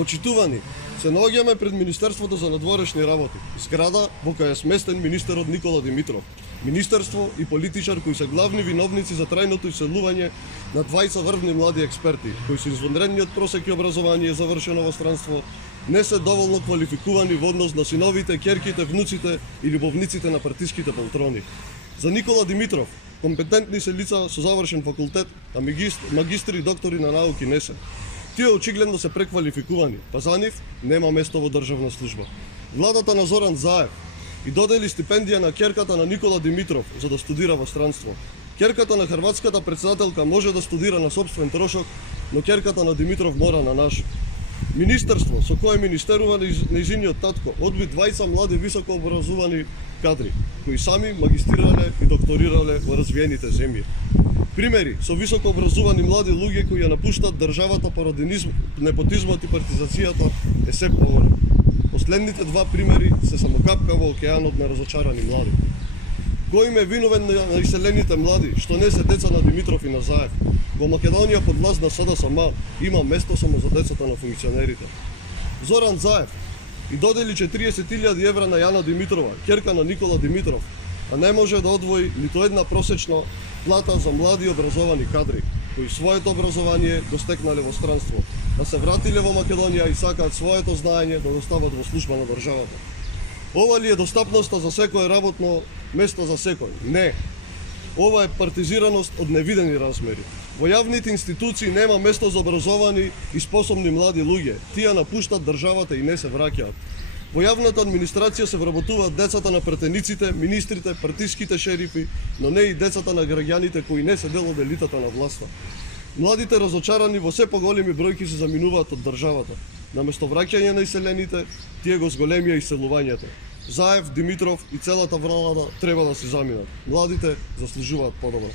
Почитувани, се наоѓаме пред Министерството за надворешни работи, зграда во која е сместен министерот Никола Димитров. Министерство и политичар кои се главни виновници за трајното иселување на 20 врвни млади експерти, кои со извонредниот просек и образование завршено во странство, не се доволно квалификувани во однос на синовите, ќерките, внуците и љубовниците на партиските полтрони. За Никола Димитров, компетентни се лица со завршен факултет, а магистри и доктори на науки не се. Тие очигледно се преквалификувани, па за нив нема место во државна служба. Владата на Зоран Заев и додели стипендија на ќерката на Никола Димитров за да студира во странство. Ќерката на хрватската претседателка може да студира на сопствен трошок, но ќерката на Димитров мора на наш. Министерство со кое министерува нејзиниот татко одби 20 млади високо образовани кадри, кои сами магистрирале и докторирале во развиените земји. Примери со високо образовани млади луѓе кои ја напуштат државата поради непотизмот и партизацијата е се поголем. Последните два примери се само капка во океанот на разочарани млади. Кој им е виновен на иселените млади, што не се деца на Димитров и на Заев? Во Македонија под власт на СДСМ има место само за децата на функционерите. Зоран Заев и додели 40.000 евра на Јана Димитрова, ќерка на Никола Димитров, а не може да одвои ниту една просечна плата за млади образовани кадри, кои своето образование го стекнале во странство, да се вратиле во Македонија и сакаат своето знаење да го стават во служба на државата. Ова ли е достапноста за секое работно место за секој? Не. Ова е партизираност од невидени размери. Во јавните институции нема место за образовани и способни млади луѓе. Тие напуштат државата и не се враќаат. Во јавната администрација се вработуваат децата на претениците, министрите, партиските шерифи, но не и децата на граѓаните кои не се дел од елитата на власта. Младите разочарани во се поголеми бројки се заминуваат од државата. Наместо враќање на иселените, тие го зголемија иселувањето. Заев, Димитров и целата влада треба да се заминат. Младите заслужуваат подобро.